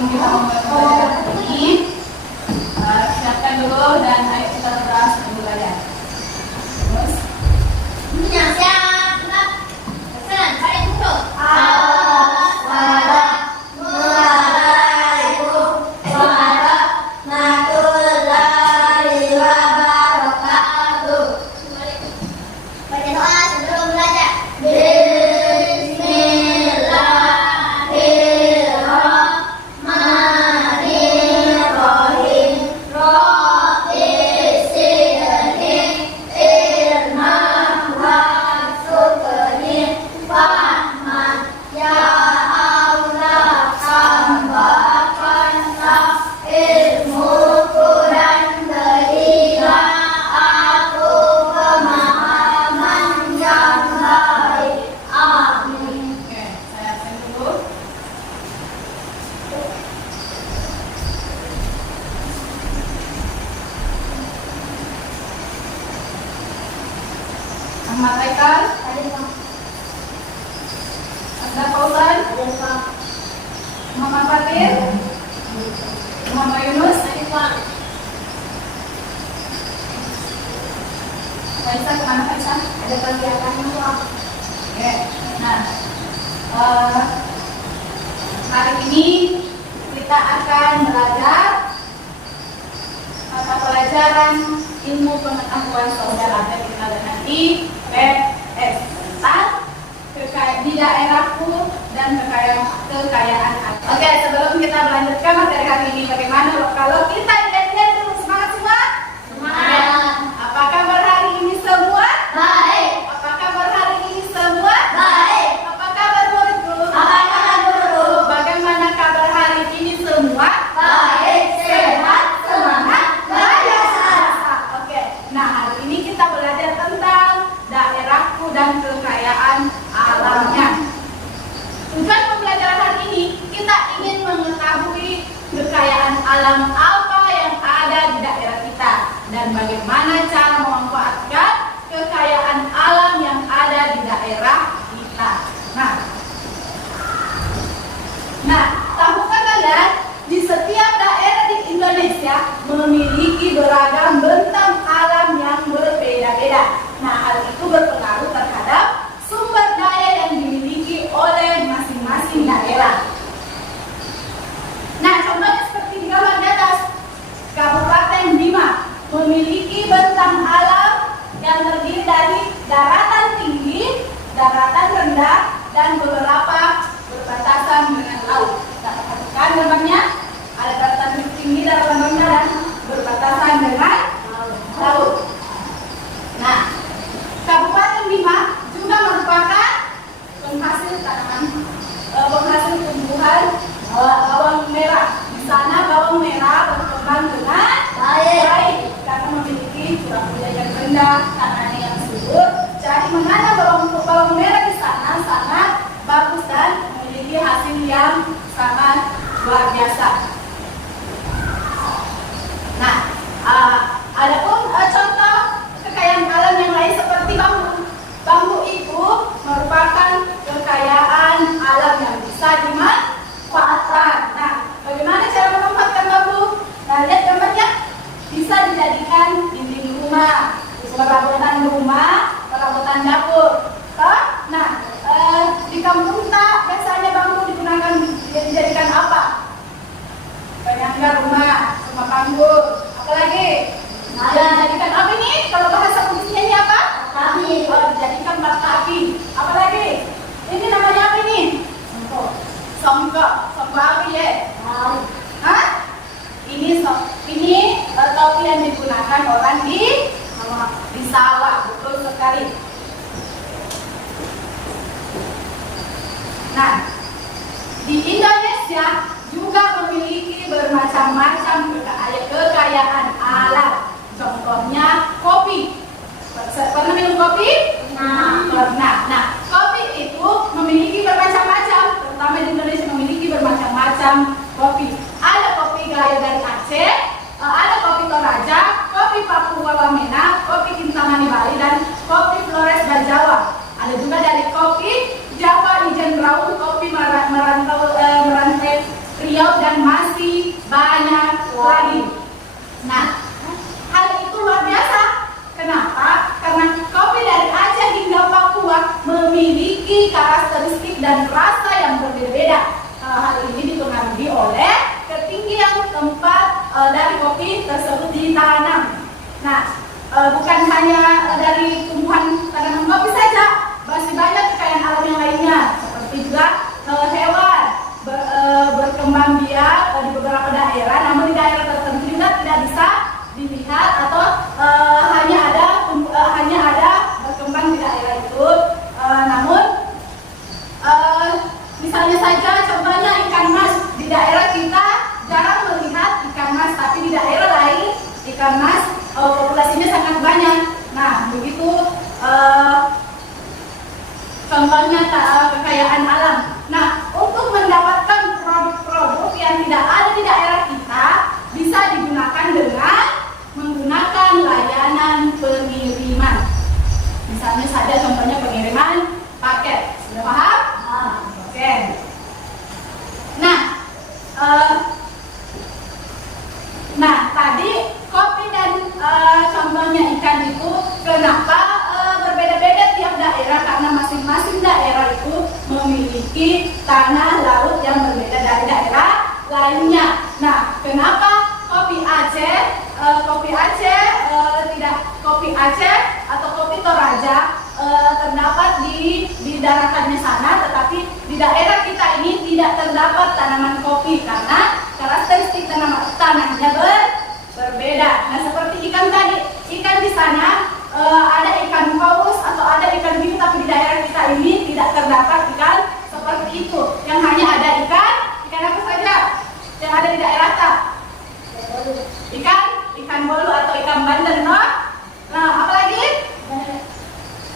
sebelum kita memulai ini, siapkan dulu dan ayo kita beras dulu belajar. Terus, siap. Pesan, balik dulu. Assalamualaikum warahmatullahi wabarakatuh. Baca doa sebelum belajar. Ahmad Haikal, Abdul Fauzan, Muhammad Fatir, Muhammad Yunus, Faisal kemana Faisal? Ada kegiatan Pak. Oke, nah hari ini kita akan belajar mata pelajaran ilmu pengetahuan sosial atau dikenal dengan IPS tentang di daerahku dan kekayaan. Oke, sebelum kita melanjutkan materi hari ini, bagaimana kalau kita lihat dulu, semangat semua? Semangat. Apa kabar hari ini semua? Baik. Apa kabar hari ini semua? Baik. Apa kabar muridku? Apa kabar guru? Bagaimana kabar hari ini semua? Baik, sehat, semangat, belajar. Oke, nah hari ini kita belajar tentang daerahku dan kekayaan alamnya. Tujuan pembelajaran hari ini, kita ingin mengetahui kekayaan alam apa yang ada di daerah kita dan bagaimana cara memanfaatkan kekayaan alam yang ada di daerah kita. Nah, tahukah kalian di setiap daerah di Indonesia memiliki beragam bentang alam yang berbeda-beda. Nah, hal itu berpengaruh terhadap sumber daya yang dimiliki oleh masing-masing daerah. Nah, contohnya seperti di gambar di atas, Kabupaten Bima memiliki bentang alam yang terdiri dari daratan tinggi, daratan rendah, dan beberapa berbatasan dengan laut. Kita perhatikan gambarnya, ada daratan tinggi, daratan rendah, dan berbatasan dengan laut. Nah, Kabupaten Bima juga merupakan penghasil tanaman, penghasil tumbuhan bawang merah. Di sana bawang merah berkembang dengan baik karena memiliki curah hujan yang rendah, tanahnya yang subur. Jadi menanam bawang merah di sana sangat bagus dan memiliki hasil yang sangat luar biasa. Nah, adapun contoh kekayaan alam yang lain seperti bambu. Bambu itu merupakan kekayaan alam yang bisa dimanfaatkan. Nah, bagaimana cara memanfaatkan bambu? Nah, lihat gambarnya, bisa dijadikan dinding rumah, perabotan rumah, perabotan dapur. Nah, di kampung kita biasanya bambu digunakan dijadikan apa? Penyangga rumah, rumah panggung. Apalagi? Dijadikan apa ini? Kalau bahasa kuncinya ini apa? Api. Dijadikan bata api. Apalagi? Ini namanya apa ini? Songkok. Songkok api ya? Hah? Ini topi yang digunakan orang di sawah. Betul sekali. Nah, di Indonesia juga memiliki bermacam-macam kekayaan alam. Contohnya kopi. Pernah minum kopi? Pernah. Nah, kopi itu memiliki bermacam-macam. Terutama di Indonesia memiliki bermacam-macam kopi. Ada kopi gayo dari Aceh, ada kopi Toraja, kopi Papua Wamena, kopi Kintamani Bali, dan kopi Flores dan Jawa. Ada juga dari kopi Jawa Ijen Raung, kopi Merantai Riau, dan dan masih banyak lagi. Nah, hal itu luar biasa. Kenapa? Karena kopi dari Aceh hingga Papua memiliki karakteristik dan rasa yang berbeda-beda. Hal ini dipengaruhi oleh ketinggian tempat dari kopi tersebut ditanam. Nah, bukan hanya dari tumbuhan tanaman kopi saja, masih banyak kekayaan alam yang lainnya, seperti juga hewan berkembang biak di beberapa daerah, namun di daerah tertentu juga tidak bisa dilihat atau hanya ada berkembang di daerah itu. Namun misalnya saja contohnya ikan mas, di daerah kita jarang melihat ikan mas, tapi di daerah lain ikan mas populasinya sangat banyak. Nah, begitu contohnya kekayaan alam. Nah, untuk mendapatkan produk-produk yang tidak ada di daerah kita bisa digunakan dengan menggunakan layanan pengiriman. Misalnya saja contohnya pengiriman paket. Sudah paham? Oke. Nah, tadi kopi dan contohnya ikan itu kenapa berbeda-beda tiap daerah? Karena masing-masing daerah itu memiliki tanah laut yang berbeda dari daerah lainnya. Nah, kenapa kopi Aceh atau kopi Toraja terdapat di daratannya sana, tetapi di daerah kita ini tidak terdapat tanaman kopi karena karakteristik tanahnya berbeda. Nah, seperti ikan tadi, ikan di sana ada ikan paus atau ada ikan biru, tapi di daerah kita ini tidak terdapat ikan seperti itu. Yang hanya ada ikan apa saja yang ada di daerah kita? Ikan bolu atau ikan bandeng, no? Nah, apa lagi?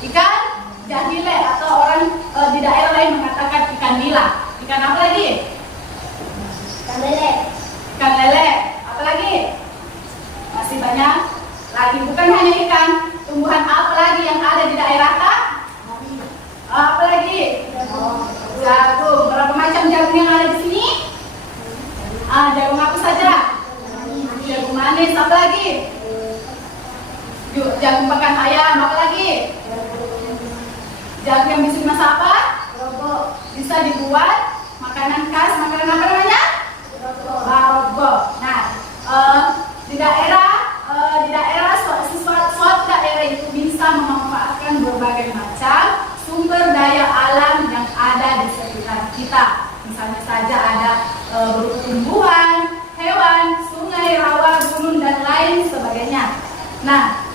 Ikan jahile atau orang di daerah lain mengatakan ikan nila. Ikan apa lagi? Ikan lele. Ikan lele. Apa lagi? Masih banyak lagi. Bukan hanya ikan, tumbuhan apa lagi yang ada di daerah kita? Apa lagi? Jagung. Berapa macam jagung yang ada di sini? Jagung apa saja? Jagung manis. Apa lagi? Jagung pakan ayam. Apa lagi? Jagung yang bisa dimasak apa? Robo. Bisa dibuat makanan khas. Makanan apa namanya? Robo. Nah, di daerah suatu daerah itu bisa memanfaatkan berbagai macam sumber daya alam yang ada di sekitar kita. Misalnya saja ada berupa tumbuhan, hewan, sungai, rawa, gunung dan lain sebagainya. Nah,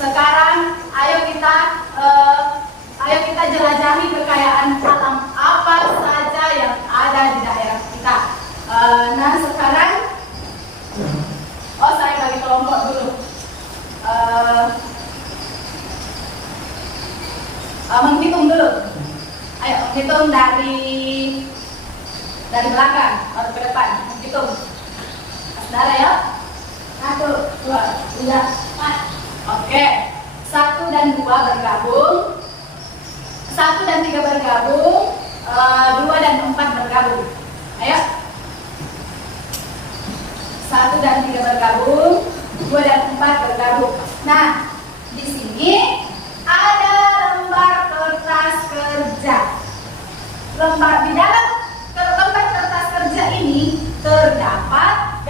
sekarang ayo kita jelajahi kekayaan alam apa saja yang ada di daerah kita. Nah, sekarang saya bagi kelompok dulu. Menghitung dulu. Ayo menghitung dari belakang atau ke depan. Menghitung. Saudara ya. 1, 2, 3, 4. Oke. 1 dan 2 bergabung. 1 dan 3 bergabung. 2 dan 4 bergabung. Ayo. 1 dan 3 bergabung, 2 dan 4 bergabung. Nah, di sini ada lembar kertas kerja. Di dalam lembar kertas kerja ini terdapat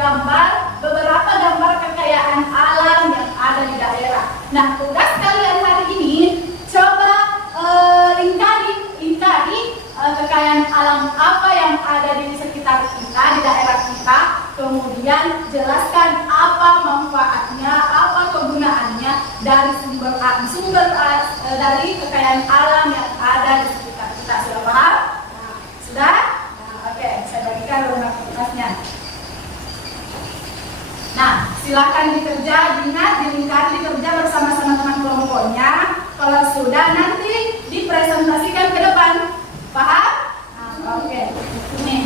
beberapa gambar kekayaan alam yang ada di daerah. Nah, tugas kalian hari ini coba lingkari kekayaan alam apa yang ada di sekitar kita, di daerah kita. Kemudian jelaskan apa manfaatnya, apa kegunaannya dari sumber dari kekayaan alam yang ada di sekitar kita. Sudah paham? Sudah? Oke, saya bagikan lembar kertasnya. Nah, silakan dikerja, dilingkari, dikerja bersama-sama teman kelompoknya. Kalau sudah, nanti dipresentasikan ke depan. Paham? Oke. Ini,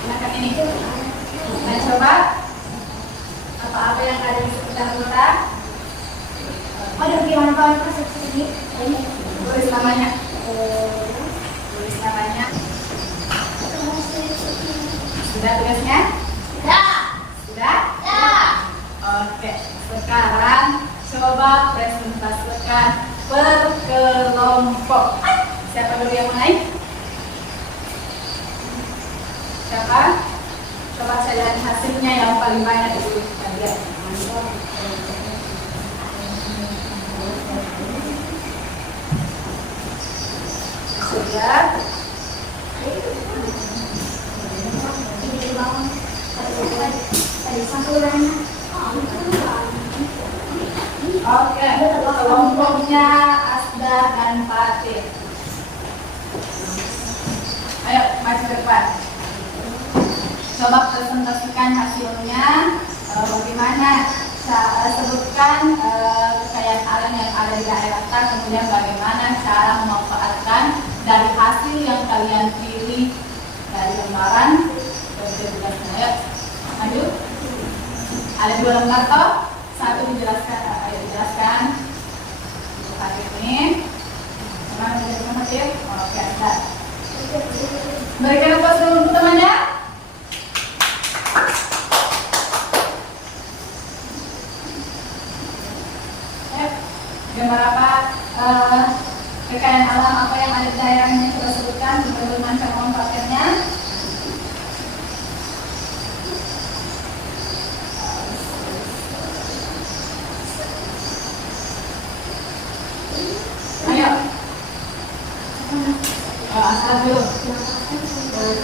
silakan ini. Nah, coba apa-apa yang ada di sekitar kita. Ada gimana kalau masuk sini? Tulis namanya. Tulis namanya. Sudah tugasnya? Oke, sekarang coba presentasikan per kelompok. Siapa dulu yang mulai? Siapa? Coba saya lihat hasilnya yang paling banyak dulu kita lihat. Sudah. Oke, kelompoknya Asda dan Fatih. Ayo, maju ke depan. Coba presentasikan hasilnya. Bagaimana? Sebutkan kekayaan alam yang ada di daerah kita, kemudian bagaimana cara memanfaatkan dari hasil yang kalian pilih dari lembaran tugasnya. Ayo, maju. Ada 2 lembar toh? Satu dijelaskan, ayo dijelaskan. Untuk hari ini, gimana menjadi Fatir? Oke, ada. Berikan aplaus dulu untuk temannya. Gambar apa? Kekayaan alam apa yang ada di daerahnya coba sebutkan, bagaimana cara memanfaatkannya. Ayo. Asal dulu.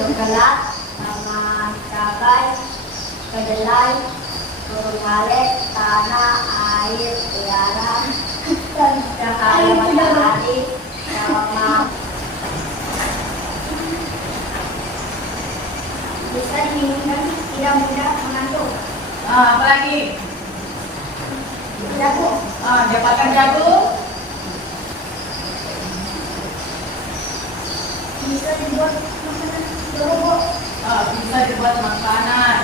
Kelat, nama cabai, kedelai, burung malek, tanah, air, garam, cahaya matahari, sama bisa diminumkan tidak mudah mengantuk. Apa lagi? Jagung, Dapatkan jagung. bisa dibuat makanan berobok. Bisa dibuat makanan.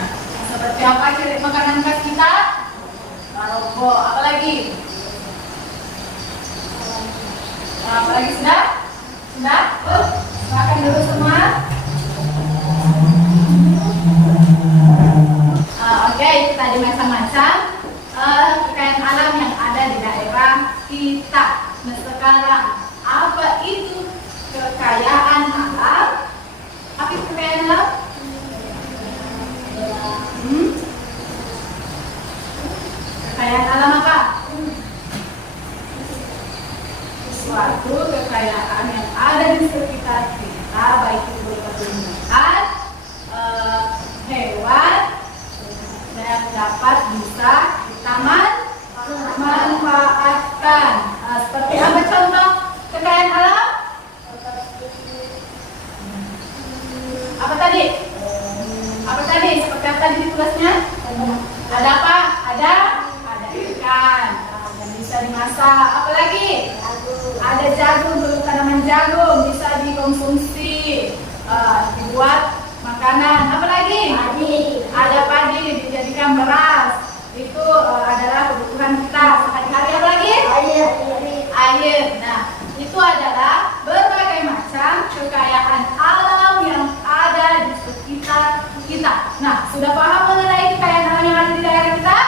Seperti apa ciri makanan khas kita? Marobo. Apa lagi? Apa lagi sudah? Sudah? Makan dulu semua. Oke, itu tadi macam-macam kekayaan alam yang ada di daerah kita. Nah sekarang apa itu kekayaan alam? Apa itu kekayaan alam? Kekayaan alam apa? Suatu kekayaan yang ada di sekitar kita, baik itu berupa tumbuhan, hewan, yang dapat bisa kita manfaatkan. Seperti apa contoh kekayaan alam? Apa tadi? Apa tadi? Seperti apa tadi tugasnya? Ada apa? Ada ikan yang bisa dimasak. Apa lagi? Ada jagung, tanaman jagung bisa dikonsumsi, dibuat makanan. Apa lagi? Ada padi dijadikan beras. Itu adalah kebutuhan kita sehari-hari. Apa lagi? Air. Nah, itu adalah berbagai macam kekayaan alam yang ada di sekitar kita. Nah, sudah paham mengenai kekayaan alam yang ada di daerah kita?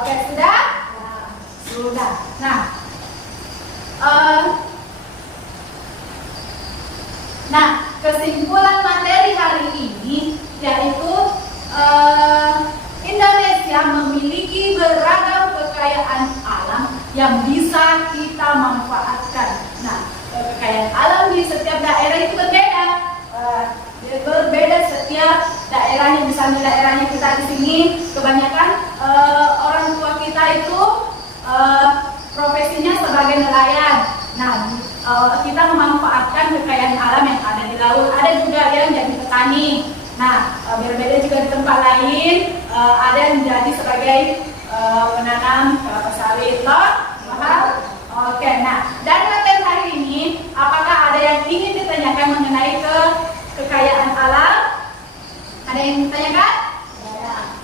Oke, sudah? Sudah. Nah, kesimpulan materi hari ini yaitu Indonesia memiliki beragam kekayaan alam yang bisa kita manfaatkan. Nah, kekayaan alam di setiap daerah itu berbeda. Berbeda setiap daerahnya. Misalnya daerahnya kita di sini kebanyakan orang tua kita itu profesinya sebagai nelayan. Nah, kita memanfaatkan kekayaan alam yang ada di laut. Ada juga yang jadi petani. Nah, berbeda juga di tempat lain. Ada yang menjadi sebagai penanam kelapa sawit. Paham? Oke. Nah, dari materi hari ini, apakah ada yang ingin ditanyakan mengenai kekayaan alam? Ada yang ditanyakan?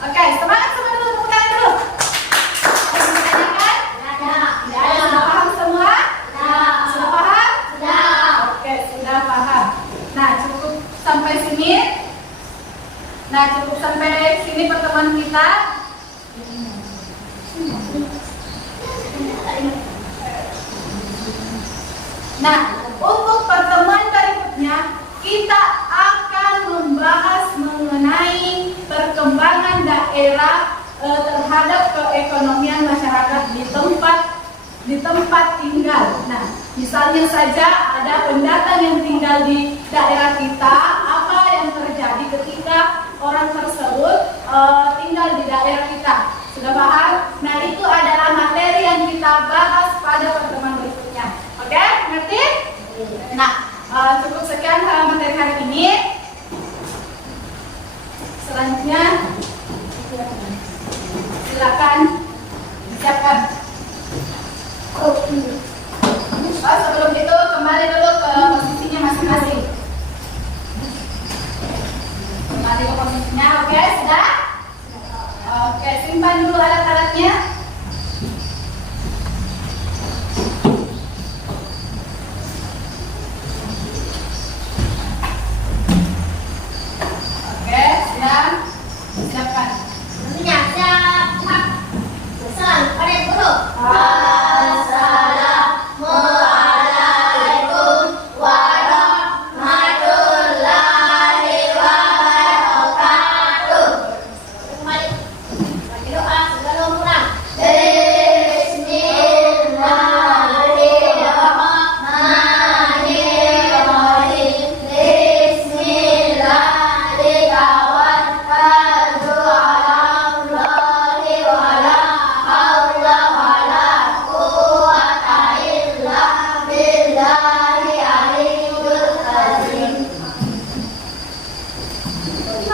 Oke, semangat semua dulu, tepuk tangan dulu. Ada yang ditanyakan? Ada. Sudah paham semua? Sudah paham? Oke, sudah paham. Nah, cukup sampai sini pertemuan kita. Nah, untuk pertemuan berikutnya kita akan membahas mengenai perkembangan daerah terhadap keekonomian masyarakat di tempat tinggal. Nah, misalnya saja ada pendatang yang tinggal di daerah kita, apa yang terjadi ketika orang tersebut tinggal di daerah kita. Sudah paham? Nah, itu adalah materi yang kita bahas pada pertemuan berikutnya. Oke, ngerti? Nah, cukup sekian materi hari ini. Selanjutnya silakan siapkan. Sebelum itu kembali dulu ke posisinya masing-masing. Kembali ke posisinya, oke, sudah? Oke, simpan dulu alat-alatnya.